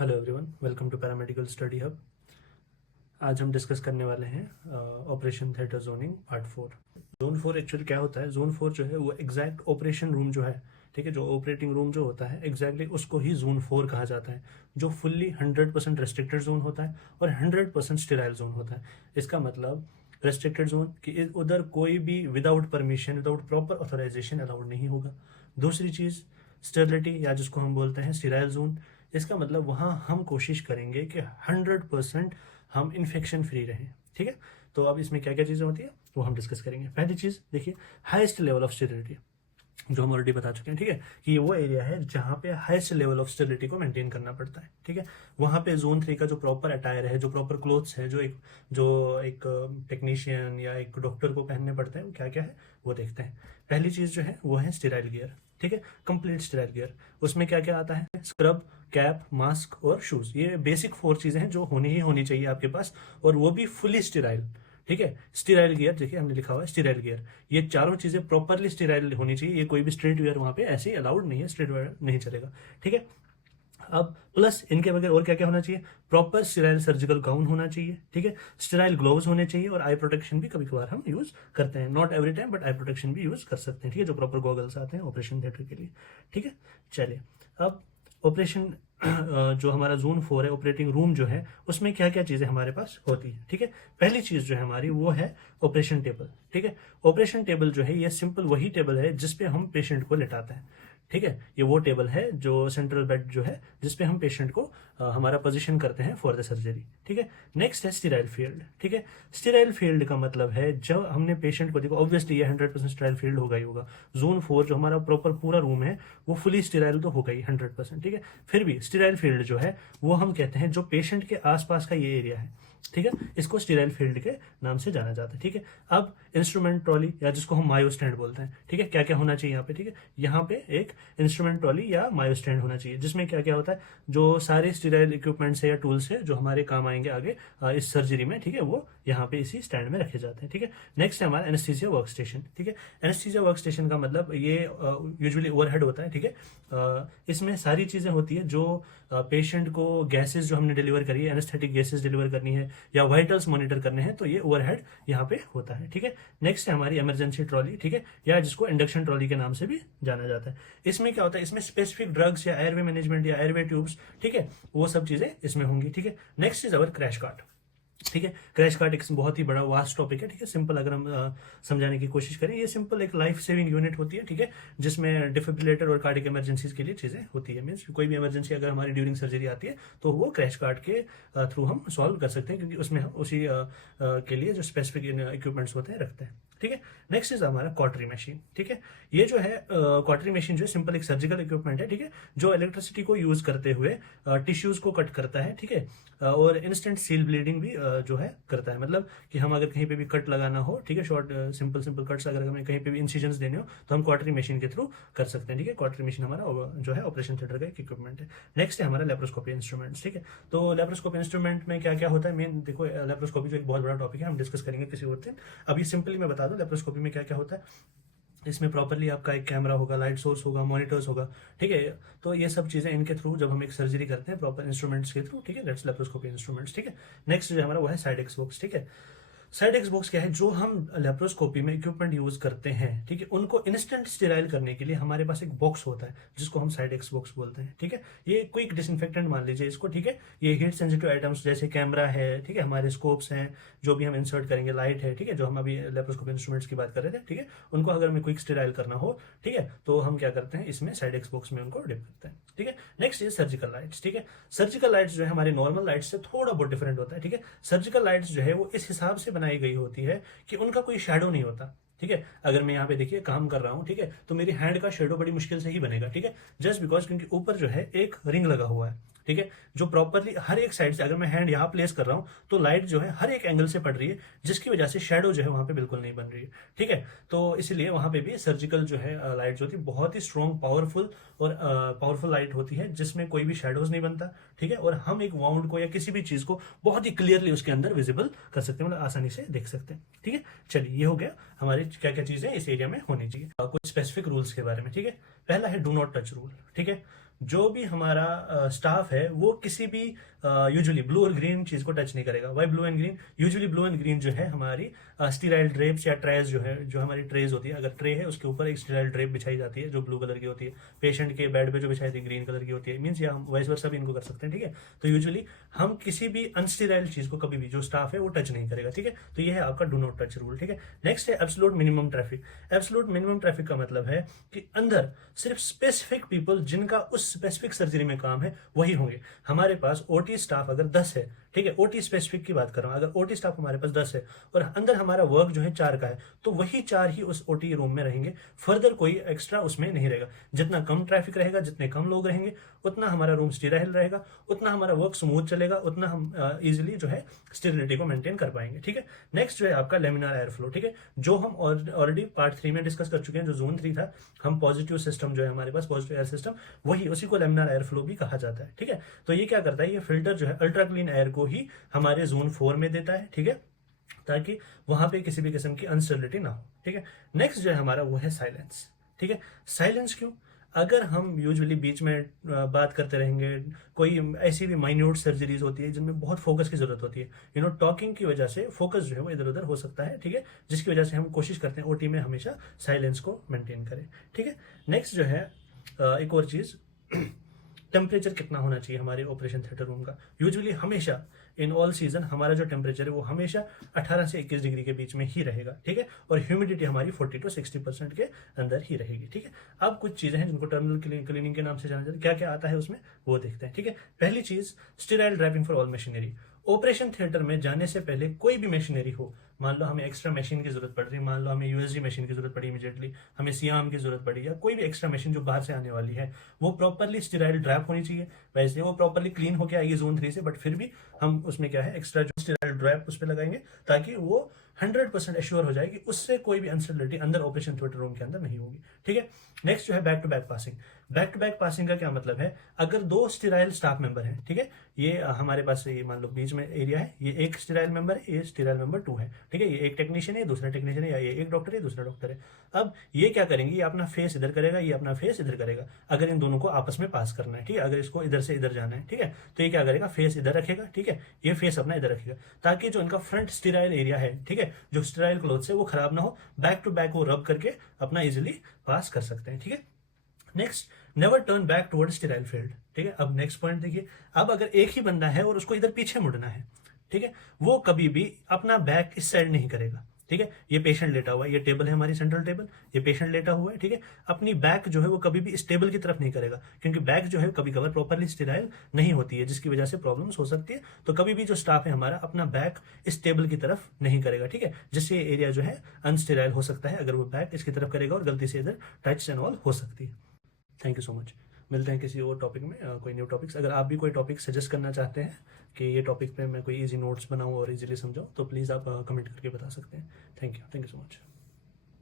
Hello everyone, welcome to paramedical study hub. आज हम discuss करने वाले हैं operation theatre zoning part 4। Zone 4 actually क्या होता है? जोन 4 जो है वो एग्जैक्ट ऑपरेशन रूम जो है, ठीक है, जो ऑपरेटिंग रूम जो होता है एग्जैक्टली उसको ही जोन 4 कहा जाता है, जो फुल्ली 100% रेस्ट्रिक्टेड जोन होता है और 100% स्टेराइल जोन होता है। इसका मतलब रेस्ट्रिक्टेड जोन कि उधर कोई भी without permission, without proper authorisation allowed नहीं होगा। दूसरी चीज़ स्टेरिलिटी, या जिसको हम बोलते हैं स्टेराइल जोन। इसका मतलब वहाँ हम कोशिश करेंगे कि 100% हम इन्फेक्शन फ्री रहें, ठीक है। तो अब इसमें क्या क्या चीज़ें होती है वो हम डिस्कस करेंगे। पहली चीज़ देखिए, हाईएस्ट लेवल ऑफ स्टेरिलिटी, जो हम ऑलरेडी बता चुके हैं, ठीक है, कि ये वो एरिया है जहाँ पे हाईएस्ट लेवल ऑफ स्टेरिलिटी को मेंटेन करना पड़ता है, ठीक है। वहाँ पे जोन 3 का जो प्रॉपर अटायर है, जो प्रॉपर क्लोथ्स है, जो एक टेक्नीशियन या एक डॉक्टर को पहनने पड़ते हैं, वो क्या क्या है वो देखते हैं। पहली चीज़ जो है वो है स्टेराइल गियर, ठीक है, कंप्लीट स्टेराइल गियर। उसमें क्या क्या आता है? स्क्रब, कैप, मास्क और शूज। ये बेसिक 4 चीज़ें हैं जो होनी चाहिए आपके पास, और वो भी फुली स्टेराइल, ठीक है। स्टेराइल गियर, देखिए हमने लिखा हुआ है स्टेराइल गियर। ये चारों चीजें प्रॉपरली स्टेराइल होनी चाहिए। ये कोई भी स्ट्रेट वेयर वहां पे ऐसे ही अलाउड नहीं है, स्ट्रेट वेयर नहीं चलेगा, ठीक है। अब प्लस इनके बगैर और क्या क्या होना चाहिए? प्रॉपर स्टेराइल सर्जिकल गाउन होना चाहिए, ठीक है। स्टेराइल ग्लोव्स होने चाहिए, और आई प्रोटेक्शन भी कभी कभार हम यूज करते हैं, not every time, but I protection भी यूज कर सकते हैं, ठीक है, जो प्रॉपर गॉगल्स आते हैं ऑपरेशन थिएटर के लिए, ठीक है। चलिए, अब ऑपरेशन जो हमारा जोन 4 है, ऑपरेटिंग रूम जो है, उसमें क्या क्या चीजें हमारे पास होती है, ठीक है। पहली चीज जो है हमारी वो है ऑपरेशन टेबल, ठीक है। ऑपरेशन टेबल जो है ये सिंपल वही टेबल है जिसपे हम पेशेंट को लेटाते हैं, ठीक है। ये वो टेबल है जो सेंट्रल बेड जो है जिसपे हम पेशेंट को हमारा पोजीशन करते हैं फॉर द सर्जरी, ठीक है। नेक्स्ट है स्टीराइल फील्ड, ठीक है। स्टीराइल फील्ड का मतलब है जब हमने पेशेंट को, देखो ऑब्वियसली ये 100% स्टीराइल फील्ड होगा ही होगा। जोन 4 जो हमारा प्रॉपर पूरा रूम है वो फुली स्टीराइल तो होगा ही 100%, ठीक है। फिर भी स्टीराइल फील्ड जो है वो हम कहते हैं जो पेशेंट के आसपास का ये एरिया है, ठीक है, इसको स्टीराइल फील्ड के नाम से जाना जाता है, ठीक है। अब इंस्ट्रूमेंट ट्रॉली, या जिसको हम मायो स्टैंड बोलते हैं, ठीक है, क्या क्या होना चाहिए यहाँ पे? ठीक है, यहाँ पे एक इंस्ट्रूमेंट ट्रॉली या मायो स्टैंड होना चाहिए, जिसमें क्या क्या होता है, जो सारे स्टीराइल इक्विपमेंट्स है या टूल्स है जो हमारे काम आएंगे आगे इस सर्जरी में, ठीक है, वो यहाँ पे इसी स्टैंड में रखे जाते हैं, ठीक है। नेक्स्ट है हमारा एनेस्थीसिया वर्क स्टेशन, ठीक है। एनेस्थीसिया वर्क स्टेशन का मतलब ये यूजुअली ओवरहेड होता है, ठीक है। इसमें सारी चीजें होती है जो पेशेंट को गैसेस जो हमने डिलीवर करी है, एनेस्थेटिक गैसेस डिलीवर करनी है या वाइटल्स मॉनिटर करने हैं, तो ये ओवरहेड यहाँ पे होता है, ठीक है। नेक्स्ट है हमारी इमरजेंसी ट्रॉली, ठीक है, या जिसको इंडक्शन ट्रॉली के नाम से भी जाना जाता है। इसमें क्या होता है? इसमें स्पेसिफिक ड्रग्स या एयरवे मैनेजमेंट या एयरवे ट्यूब्स, ठीक है, वो सब चीजें इसमें होंगी, ठीक है। Next is our crash cart, ठीक है। क्रैश कार्ट एक बहुत ही बड़ा वास्ट टॉपिक है, ठीक है। सिंपल अगर हम समझाने की कोशिश करें, ये सिंपल एक लाइफ सेविंग यूनिट होती है, ठीक है, जिसमें डिफिब्रिलेटर और कार्डियक इमरजेंसीज के लिए चीजें होती है। मीन्स कोई भी इमरजेंसी अगर हमारी ड्यूरिंग सर्जरी आती है तो वो क्रैश कार्ट के थ्रू हम सॉल्व कर सकते हैं, क्योंकि उसमें हम उसी के लिए जो स्पेसिफिक इक्विपमेंट्स होते हैं रखते हैं, ठीक है। नेक्स्ट इज हमारा कॉटरी मशीन, ठीक है। ये जो है कॉटरी मशीन जो है सिंपल एक सर्जिकल इक्विपमेंट है, ठीक है, जो इलेक्ट्रिसिटी को यूज करते हुए टिश्यूज को कट करता है, ठीक है, और इंस्टेंट सील ब्लीडिंग भी जो है करता है। मतलब कि हम अगर कहीं पे भी कट लगाना हो, ठीक है, शॉर्ट सिंपल सिंपल कट्स अगर हमें कहीं पे भी इंसिजन्स देने हो तो हम कॉटरी मशीन के थ्रू कर सकते हैं, ठीक है। कॉटरी मशीन हमारा जो है ऑपरेशन थिएटर का एक इक्विपमेंट है। नेक्स्ट है हमारा लेप्रोस्कोपी इंस्ट्रूमेंट्स, ठीक है। तो लेप्रोस्कोपी इंस्ट्रूमेंट में क्या क्या होता है? मेन देखो, लेप्रोस्कोपी जो एक बहुत बड़ा टॉपिक है, हम डिस्कस करेंगे किसी और दिन। अभी सिंपली मैं बता दूं लेप्रोस्कोपी में क्या क्या होता है। इसमें प्रॉपरली आपका एक कैमरा होगा, लाइट सोर्स होगा, मॉनिटर्स होगा, ठीक है। तो ये सब चीजें इनके थ्रू जब हम एक सर्जरी करते हैं प्रॉपर इंस्ट्रूमेंट्स के थ्रू, ठीक है, दैट्स लेप्रोस्कोपी इंस्ट्रूमेंट्स, ठीक है। नेक्स्ट जो हमारा वो है साइड एक्स बॉक्स, ठीक है। साइड एक्स बॉक्स क्या है? जो हम लेप्रोस्कोपी में इक्विपमेंट यूज करते हैं, ठीक है, उनको इंस्टेंट स्टेराइल करने के लिए हमारे पास एक बॉक्स होता है जिसको हम साइड एक्स बॉक्स बोलते हैं, ठीक है। ये क्विक डिसइंफेक्टेंट मान लीजिए इसको, ठीक है। ये हीट सेंसिटिव आइटम्स जैसे कैमरा है, ठीक है, हमारे स्कोप्स हैं जो भी हम इंसर्ट करेंगे, लाइट है, ठीक है, जो हम अभी लेप्रोस्कोपी इंस्ट्रूमेंट्स की बात कर रहे थे, ठीक है, उनको अगर हमें क्विक स्टेराइल करना हो, ठीक है, तो हम क्या करते हैं, इसमें साइड एक्स बॉक्स में उनको डिप करते हैं, ठीक है। नेक्स्ट ये सर्जिकल लाइट्स, ठीक है। सर्जिकल लाइट्स जो है हमारे नॉर्मल लाइट्स से थोड़ा बहुत डिफरेंट होता है, ठीक है। सर्जिकल लाइट्स जो है वो इस हिसाब से बनाई गई होती है कि उनका कोई शैडो नहीं होता, ठीक है। अगर मैं यहाँ पे देखिए काम कर रहा हूँ, ठीक है, तो मेरी हैंड का शेडो बड़ी मुश्किल से ही बनेगा, ठीक है, जस्ट बिकॉज क्योंकि ऊपर जो है एक रिंग लगा हुआ है, ठीक है, जो प्रॉपरली हर एक साइड से, अगर मैं हैंड यहाँ प्लेस कर रहा हूँ तो लाइट जो है हर एक एंगल से पड़ रही है, जिसकी वजह से शेडो जो है वहां पे बिल्कुल नहीं बन रही है, ठीक है। तो इसलिए वहां पे भी सर्जिकल जो है लाइट जो होती है बहुत ही स्ट्रॉन्ग, पावरफुल और पावरफुल लाइट होती है, जिसमें कोई भी शेडोज नहीं बनता, ठीक है, और हम एक वाउंड को या किसी भी चीज को बहुत ही क्लियरली उसके अंदर विजिबल कर सकते हैं, मतलब आसानी से देख सकते हैं, ठीक है। चलिए, ये हो गया हमारी क्या क्या चीजें इस एरिया में होनी चाहिए। कुछ स्पेसिफिक रूल्स के बारे में, ठीक है। पहला है डू नॉट टच रूल, ठीक है। जो भी हमारा स्टाफ है वो किसी भी यूजुअली ब्लू और ग्रीन चीज को टच नहीं करेगा। Why blue and green? Usually blue and green जो है हमारी स्टीराइल ड्रेप्स या ट्रेज जो है, जो हमारी ट्रेज होती है, अगर ट्रे है उसके ऊपर एक स्टीराइल ड्रेप बिछाई जाती है जो ब्लू कलर की होती है। पेशेंट के बेड पे जो बिछाई थी ग्रीन कलर की होती है। मीन्स या हम वाइस वर्सा भी इनको कर सकते हैं, ठीक है। तो यूजुअली हम किसी भी अनस्टीराइल चीज को कभी भी जो स्टाफ है वो टच नहीं करेगा, ठीक है। तो ये है आपका डू नॉट टच रूल, ठीक है। नेक्स्ट है absolute minimum traffic. Absolute minimum traffic का मतलब है कि अंदर सिर्फ स्पेसिफिक पीपल जिनका उस स्पेसिफिक सर्जरी में काम है वही होंगे। हमारे पास ओटी स्टाफ अगर 10 है, ठीक है, ओटी स्पेसिफिक की बात कर रहा हूं, अगर ओटी स्टाफ हमारे पास 10 है और अंदर हमारा वर्क जो है 4 का है, तो वही 4 ही उस ओटी रूम में रहेंगे, फर्दर कोई एक्स्ट्रा उसमें नहीं रहेगा। जितना कम ट्रैफिक रहेगा, जितने कम लोग रहेंगे, उतना हमारा रूम स्टीराइल रहेगा, उतना हमारा वर्क स्मूथ चलेगा, उतना हम इजिली जो है स्टेरिलिटी को मेंटेन कर पाएंगे, ठीक है। नेक्स्ट जो है आपका लेमिनार एयर फ्लो, ठीक है, जो हम ऑलरेडी पार्ट 3 में डिस्कस कर चुके हैं। जो जोन 3 था, हम पॉजिटिव सिस्टम जो है हमारे पास, पॉजिटिव एयर सिस्टम, वही उसी को लेमिनार एयर फ्लो भी कहा जाता है, ठीक है। तो ये क्या करता है, ये फिल्टर जो है अल्ट्रा क्लीन एयर को ही हमारे जोन 4 में देता है, ठीक है, ताकि वहां पे किसी भी किस्म की अनस्टेबिलिटी ना हो, ठीक है। नेक्स्ट जो है हमारा वो है साइलेंस, ठीक है। साइलेंस क्यों? अगर हम यूजुअली बीच में बात करते रहेंगे, कोई ऐसी भी माइन्यूट सर्जरीज होती है जिनमें बहुत फोकस की जरूरत होती है, टॉकिंग की वजह से फोकस जो है वो इधर उधर हो सकता है, ठीक है, जिसकी वजह से हम कोशिश करते हैं ओटी में हमेशा साइलेंस को मेंटेन करें, ठीक है। नेक्स्ट जो है एक और चीज, टेम्परेचर कितना होना चाहिए हमारे ऑपरेशन थिएटर रूम का। यूजुअली हमेशा इन ऑल सीजन हमारा जो टेम्परेचर है वो हमेशा 18 से 21 डिग्री के बीच में ही रहेगा, ठीक है, और ह्यूमिडिटी हमारी 40 to 60% के अंदर ही रहेगी, ठीक है। अब कुछ चीजें हैं जिनको टर्मिनल क्लीनिंग के नाम से जाना जाता है, क्या क्या आता है उसमें वो देखते हैं, ठीक है। पहली चीज, sterile draping for all machinery. Operation theatre में जाने से पहले कोई भी मशीनरी हो, मान लो हमें एक्स्ट्रा मशीन की जरूरत पड़ रही है, मान लो हमें यूएसजी मशीन की जरूरत पड़ी इमीडिएटली, हमें सियाम की जरूरत पड़ी, या कोई भी एक्स्ट्रा मशीन जो बाहर से आने वाली है, वो प्रॉपरली स्टीराइल ड्रैप होनी चाहिए। वैसे वो प्रॉपरली क्लीन होकर आएगी जोन 3 से, बट फिर भी हम उसमें क्या है, एक्स्ट्रा जो स्टीराइल ड्रैप उस पर लगाएंगे ताकि वो 100% एश्योर हो जाए कि उससे कोई भी अनस्टेबिलिटी अंदर ऑपरेशन थिएटर रूम के अंदर नहीं होगी, ठीक है। नेक्स्ट जो है back to back passing. Back to back passing का क्या मतलब है, अगर 2 स्टीराइल स्टाफ मेंबर हैं, ठीक है, ये हमारे पास ये मान लो बीच में एरिया है, ये एक स्टीराइल मेंबर है, ये स्टीराइल मेंबर 2 है, ठीक है, ये एक टेक्नीशियन है, दूसरा टेक्नीशियन है, या ये एक डॉक्टर है, दूसरा डॉक्टर है। अब ये क्या करेंगे, ये अपना फेस इधर करेगा, ये अपना फेस इधर करेगा, अगर इन दोनों को आपस में पास करना है, ठीक है, अगर इसको इधर से इधर जाना है, ठीक है, तो ये क्या करेगा, फेस इधर रखेगा, ठीक है, ये फेस अपना इधर रखेगा, ताकि जो इनका फ्रंट स्टीराइल एरिया है, ठीक है, जो स्टीराइल क्लोथ से वो खराब ना हो, बैक टू बैक वो रब करके अपना इजिली पास कर सकते हैं, ठीक है। Next, never turn back toward sterile field, ठीक है। अब नेक्स्ट पॉइंट देखिए, अब अगर एक ही बंदा है और उसको इधर पीछे मुड़ना है, ठीक है, वो कभी भी अपना बैक इस साइड नहीं करेगा, ठीक है। ये पेशेंट लेटा हुआ है, ये टेबल है हमारी सेंट्रल टेबल, ये पेशेंट लेटा हुआ है, ठीक है, अपनी बैक जो है वो कभी भी इस टेबल की तरफ नहीं करेगा, क्योंकि बैक जो है कभी कभार प्रॉपरली स्टीराइल नहीं होती है, जिसकी वजह से प्रॉब्लम्स हो सकती है। तो कभी भी जो स्टाफ है हमारा अपना बैक इस टेबल की तरफ नहीं करेगा, ठीक है, जिससे ये एरिया जो है अनस्टीराइल हो सकता है अगर वो बैक इसकी तरफ करेगा और गलती से इधर टच एंड ऑल हो सकती है। Thank you so much. मिलते हैं किसी और टॉपिक में, कोई न्यू टॉपिक्स। अगर आप भी कोई टॉपिक सजेस्ट करना चाहते हैं कि ये टॉपिक पे मैं कोई इजी नोट्स बनाऊं और इजीली समझाऊं, तो प्लीज़ आप कमेंट करके बता सकते हैं। Thank you so much.